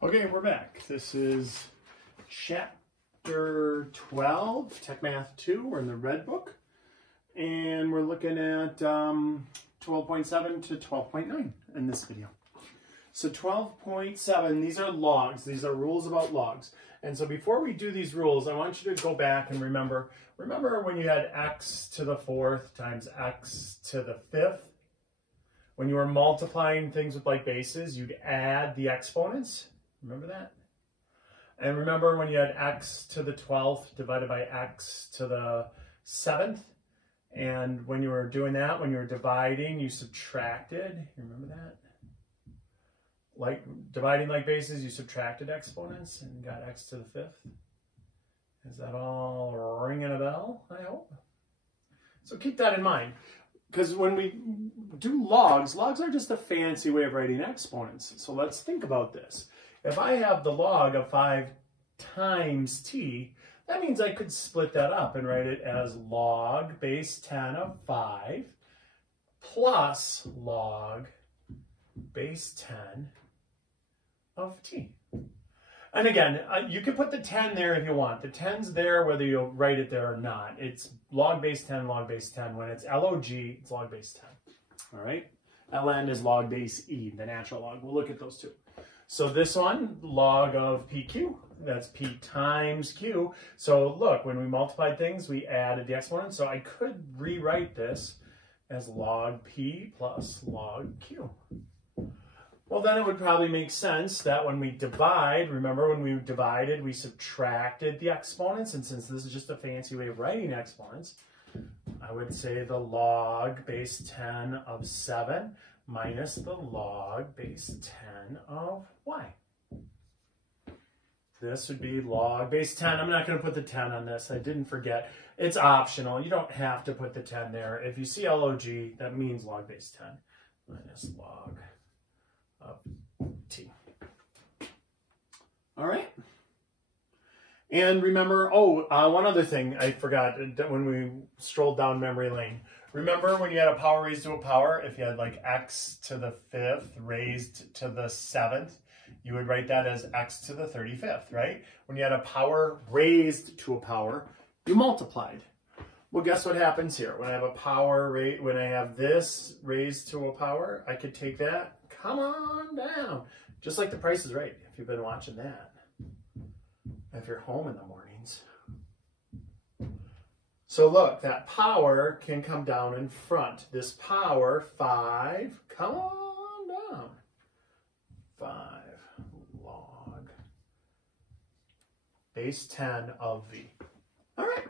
Okay, we're back. This is chapter 12, Techmath2. We're in the red book. And we're looking at 12.7 to 12.9 in this video. So 12.7, these are logs. These are rules about logs. And so before we do these rules, I want you to go back and remember when you had x to the fourth times x to the fifth? When you were multiplying things with like bases, you'd add the exponents. Remember that? And remember when you had x to the 12th divided by x to the 7th? And when you were doing that, when you were dividing, you subtracted. You remember that? Like dividing like bases, you subtracted exponents and got x to the 5th. Is that all ringing a bell, I hope? So keep that in mind. Because when we do logs are just a fancy way of writing exponents. So let's think about this. If I have the log of 5 times t, that means I could split that up and write it as log base 10 of 5 plus log base 10 of t. And again, you can put the 10 there if you want. The 10's there whether you write it there or not. It's log base 10, log base 10. When it's log, it's log base 10. All right? ln is log base e, the natural log. We'll look at those two. So this one, log of pq, that's p times q. So look, when we multiplied things, we added the exponent. So I could rewrite this as log p plus log q. Well, then it would probably make sense that when we divide, remember when we divided, we subtracted the exponents. And since this is just a fancy way of writing exponents, I would say the log base 10 of 7 minus the log base 10 of y. This would be log base 10. I'm not going to put the 10 on this. I didn't forget. It's optional. You don't have to put the 10 there. If you see log, that means log base 10 minus log of t. All right. And remember, one other thing I forgot when we strolled down memory lane. Remember when you had a power raised to a power, if you had like x to the 5th raised to the 7th, you would write that as x to the 35th, right? When you had a power raised to a power, you multiplied. Well, guess what happens here? When I have a power rate, when I have this raised to a power, I could take that, come on down. Just like The Price is Right, if you've been watching that. If you're home in the mornings. So look, that power can come down in front. This power, 5, come on down. 5 log base 10 of v. All right.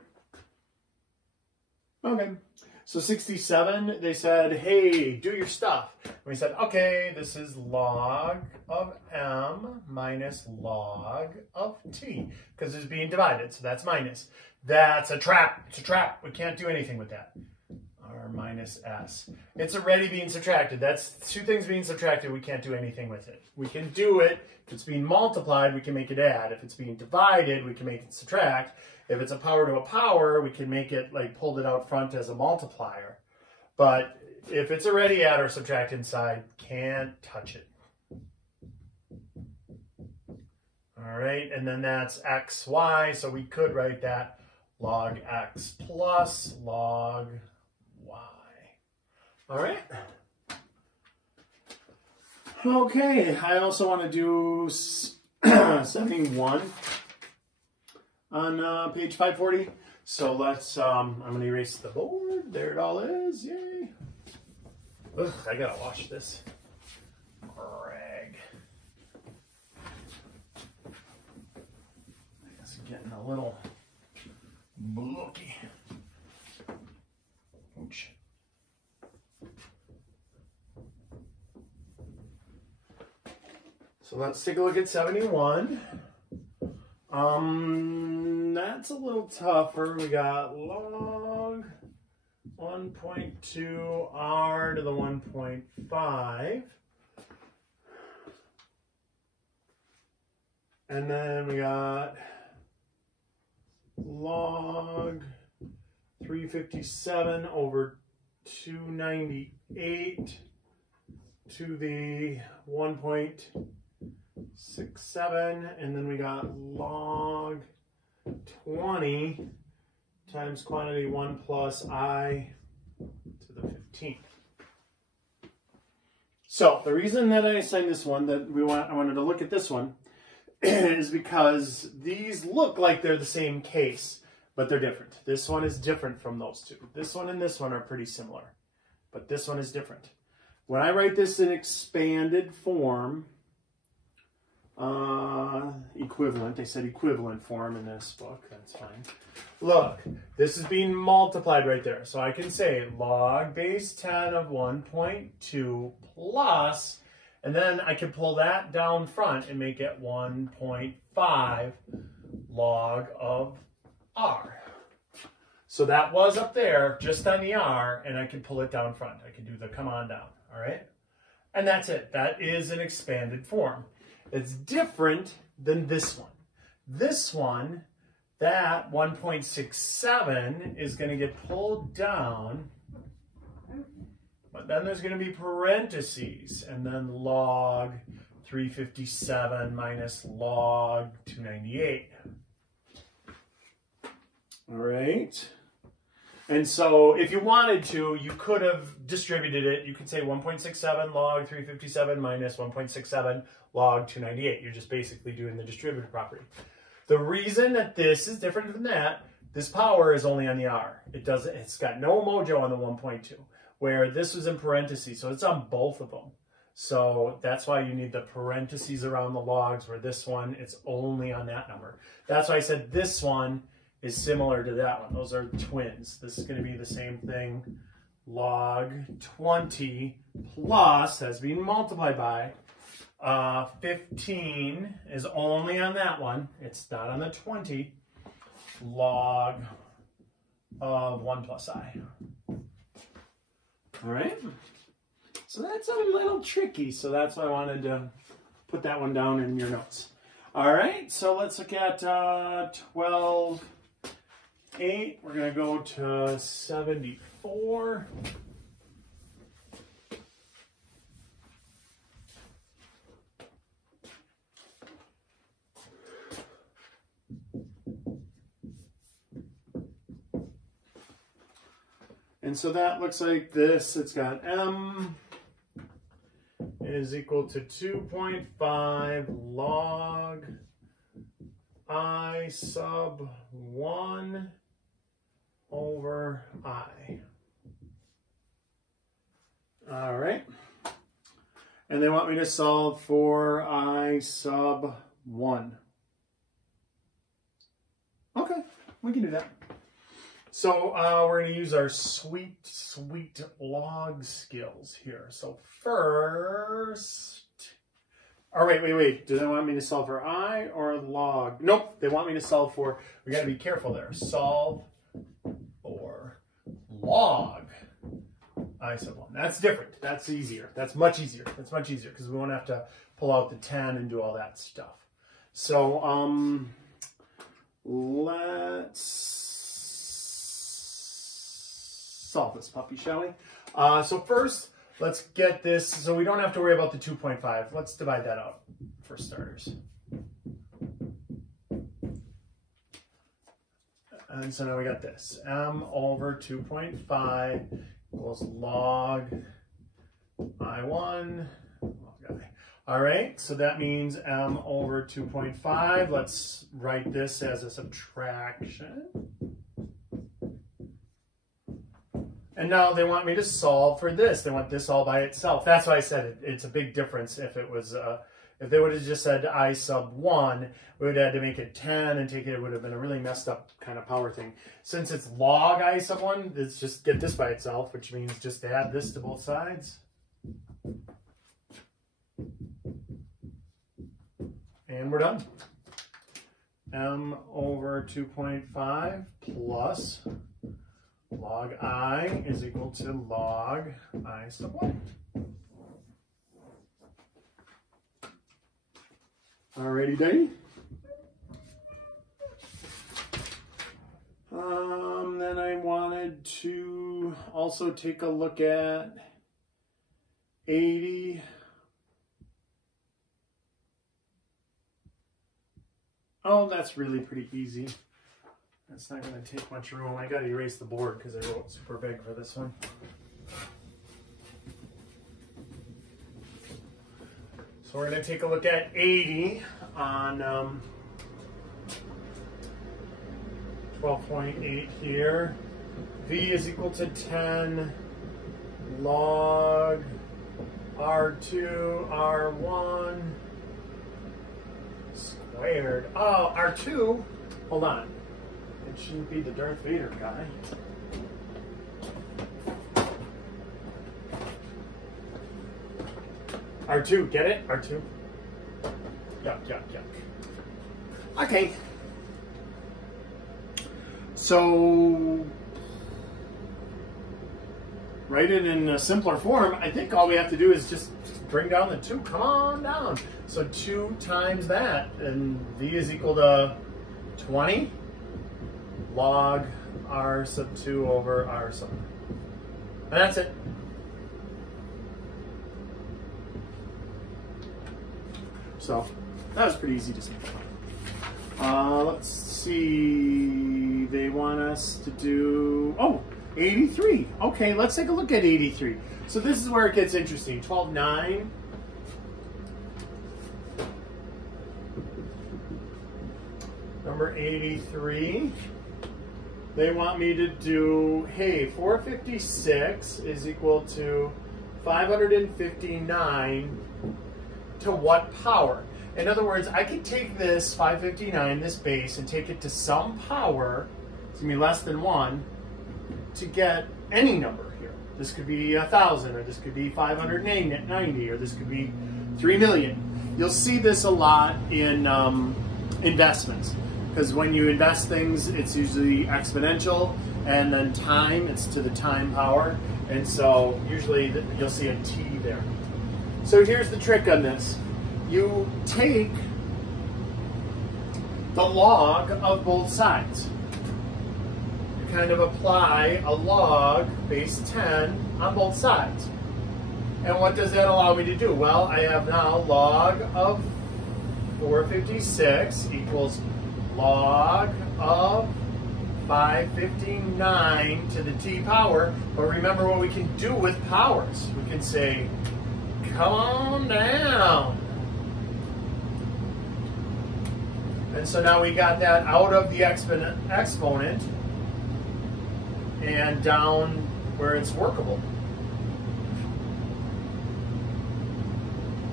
Okay. So 67, they said, hey, do your stuff. And we said, okay, this is log of m minus log of t, because it's being divided, so that's minus. That's a trap. It's a trap. We can't do anything with that. R minus s. It's already being subtracted. That's two things being subtracted. We can't do anything with it. We can do it. If it's being multiplied, we can make it add. If it's being divided, we can make it subtract. If it's a power to a power, we can make it like pulled it out front as a multiplier. But if it's already add or subtract inside, can't touch it. All right, and then that's x, y, so we could write that log x plus log y. All right. Okay, I also want to do 71 on page 540. So let's, I'm going to erase the board. There it all is. Yay. Ugh, I got to wash this rag. It's getting a little bulky. Ouch. So let's take a look at 71. That's a little tougher. We got log 1.2 r to the 1.5. And then we got log 357 over 298 to the 1.2 6, 7, and then we got log 20 times quantity 1 plus I to the 15th. So the reason that I assigned this one, that I wanted to look at this one, is because these look like they're the same case, but they're different. This one is different from those two. This one and this one are pretty similar, but this one is different. When I write this in expanded form, equivalent, I said equivalent form in this book, that's fine. Look, this is being multiplied right there. So I can say log base 10 of 1.2 plus, and then I can pull that down front and make it 1.5 log of r. So that was up there just on the r, and I can pull it down front. I can do the come on down, all right? And that's it. That is an expanded form. It's different than this one. This one, that 1.67 is going to get pulled down, but then there's going to be parentheses, and then log 357 minus log 298. All right. And so if you wanted to, you could have distributed it. You could say 1.67 log 357 minus 1.67 log 298. You're just basically doing the distributive property. The reason that this is different than that, this power is only on the r. It's got no mojo on the 1.2, where this was in parentheses, so it's on both of them. So that's why you need the parentheses around the logs, where this one, it's only on that number. That's why I said this one is similar to that one. Those are twins. This is going to be the same thing. Log 20 plus, that's being multiplied by, 15 is only on that one. It's not on the 20. Log of 1 plus I. All right. So that's a little tricky. So that's why I wanted to put that one down in your notes. All right. So let's look at 12. 8, we're going to go to 74. And so that looks like this. It's got m is equal to 2.5 log I sub 1 over I. All right. And they want me to solve for I sub 1. Okay, we can do that. So we're going to use our sweet log skills here. So first, or wait. Do they want me to solve for I or log? Nope, they want me to solve for, we got to be careful there. Solve for log I sub 1. That's different. That's easier. That's much easier. That's much easier because we won't have to pull out the 10 and do all that stuff. So let's solve this puppy, shall we? So first, let's get this, so we don't have to worry about the 2.5. Let's divide that out for starters. And so now we got this. M over 2.5 equals log I1 log I. All right, so that means M over 2.5. Let's write this as a subtraction. And now they want me to solve for this. They want this all by itself. That's why I said it's a big difference if it was, if they would have just said I sub 1, we would have had to make it 10 and take it, it would have been a really messed up kind of power thing. Since it's log I sub 1, let's just get this by itself, which means just add this to both sides. And we're done. M over 2.5 plus log I is equal to log I sub 1. Alrighty, Danny. Then I wanted to also take a look at 80 Oh, that's really pretty easy. That's not going to take much room. I got to erase the board because I wrote super big for this one. So we're going to take a look at 80 on 12.8 here. V is equal to 10 log R2 R1 squared. Oh, R2, hold on. It shouldn't be the Darth Vader guy. R2, get it? R2. Yuck, yuck, yuck. Okay. So, write it in a simpler form. I think all we have to do is just bring down the 2. Come on down. So 2 times that, and V is equal to 20 log R sub 2 over R sub. And that's it. So that was pretty easy to see. Let's see. They want us to do, 83. Okay, let's take a look at 83. So this is where it gets interesting. 12.9. Number 83. They want me to do, hey, 456 is equal to 559 to what power? In other words, I could take this 559, this base, and take it to some power, it's going to be less than 1, to get any number here. This could be 1,000, or this could be 590, or this could be 3 million. You'll see this a lot in investments, because when you invest things, it's usually exponential, and then time, it's to the time power, and so usually you'll see a T there. So here's the trick on this. You take the log of both sides. You kind of apply a log base 10 on both sides. And what does that allow me to do? Well, I have now log of 456 equals log of 559 to the T power. But remember what we can do with powers. We can say, come on down. And so now we got that out of the exponent and down where it's workable.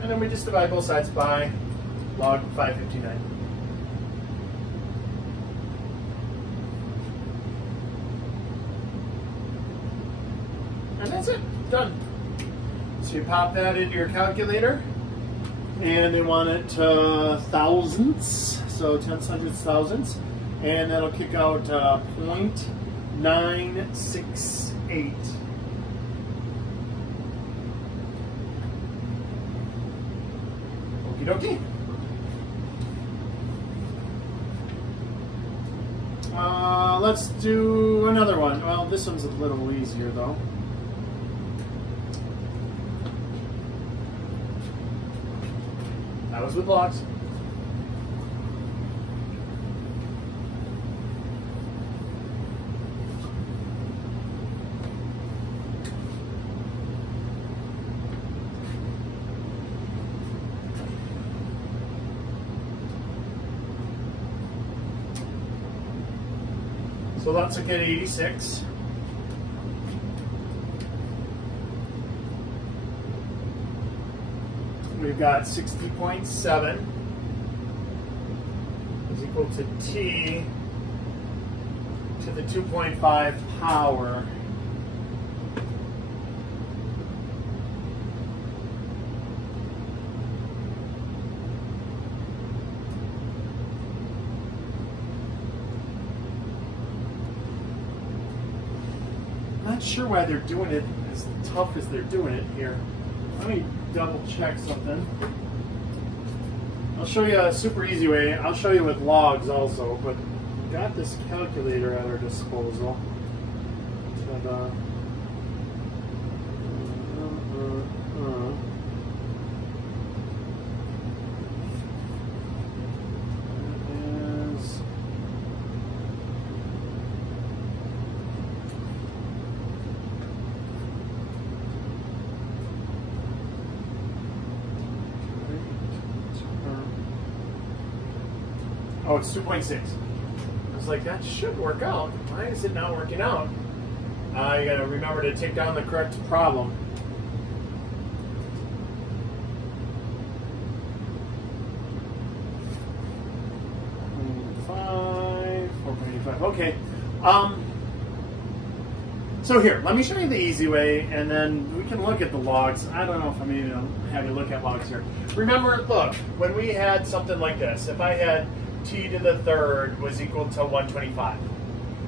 And then we just divide both sides by log 559. And that's it, done. So you pop that into your calculator, and they want it to thousandths, so tenths, hundredths, thousandths, and that'll kick out 0.968. Okie dokie. Let's do another one. Well, this one's a little easier though. That was with logs. So let's look at 86. We've got 60.7 is equal to T to the 2.5 power. Not sure why they're doing it as tough as they're doing it here. Let me double check something. I'll show you a super easy way. I'll show you with logs also, but we've got this calculator at our disposal. Ta-da. Oh, it's 2.6. I was like, that should work out. Why is it not working out? You gotta remember to take down the correct problem. 4.85. Okay. So here, let me show you the easy way, and then we can look at the logs. I don't know if I'm even going to have you look at logs here. Remember, look, when we had something like this, if I had t to the third was equal to 125,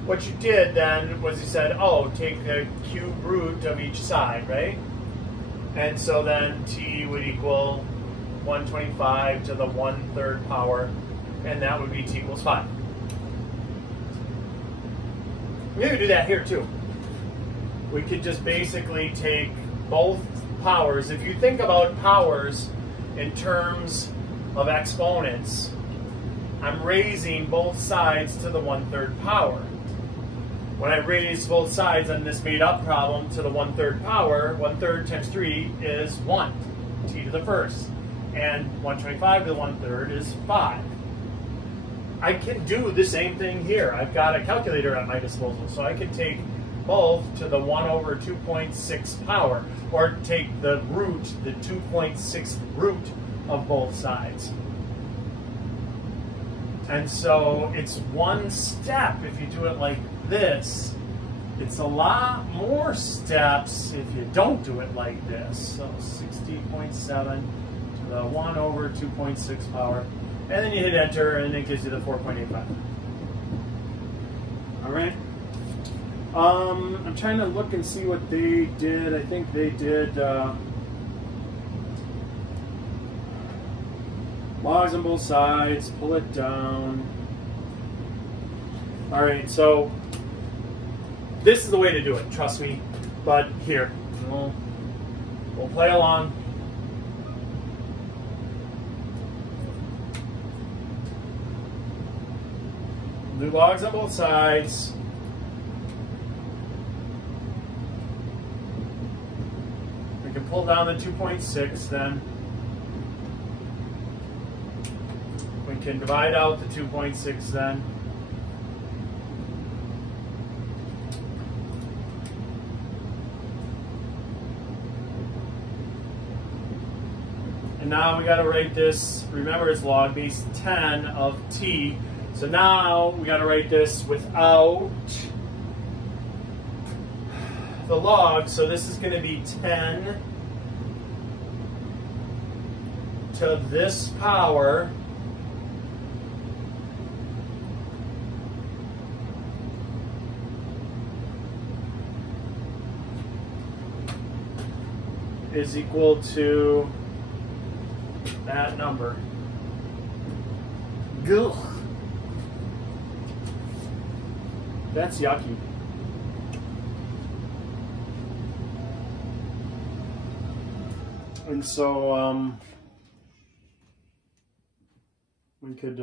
what you did then was you said, oh, take the cube root of each side, right? And so then t would equal 125 to the 1/3 power, and that would be t equals 5. We could do that here too. We could just basically take both powers. If you think about powers in terms of exponents, I'm raising both sides to the 1/3 power. When I raise both sides on this made up problem to the 1/3 power, 1/3 times 3 is 1, t to the first. And 125 to the 1/3 is 5. I can do the same thing here. I've got a calculator at my disposal, so I can take both to the 1/2.6 power, or take the root, the 2.6 root of both sides. And so it's one step if you do it like this. It's a lot more steps if you don't do it like this. So 60.7 to the 1/2.6 power. And then you hit enter, and it gives you the 4.85. All right. I'm trying to look and see what they did. I think they did logs on both sides, pull it down. All right, so this is the way to do it, trust me. But here, we'll play along. Do logs on both sides. We can pull down the 2.6 then. We can divide out the 2.6 then. And now we got to write this, remember it's log base 10 of t. So now we got to write this without the log. So this is going to be 10 to this power is equal to that number. Gugh. That's yucky. And so we could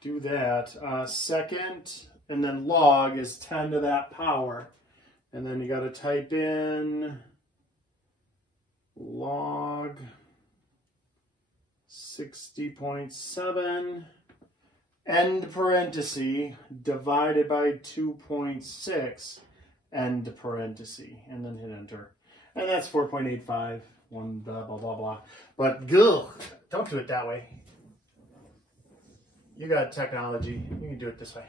do that. Second, and then log is 10 to that power. And then you got to type in log 60.7 end parenthesis divided by 2.6 end parenthesis, and then hit enter. And that's 4.85, one blah, blah, blah, blah. But don't do it that way. You got technology. You can do it this way.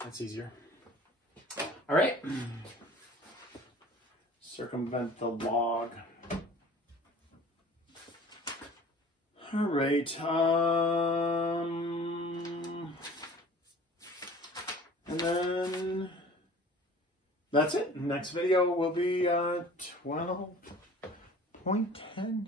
That's easier. All right. Circumvent the log. All right. And then that's it. Next video will be 12.10.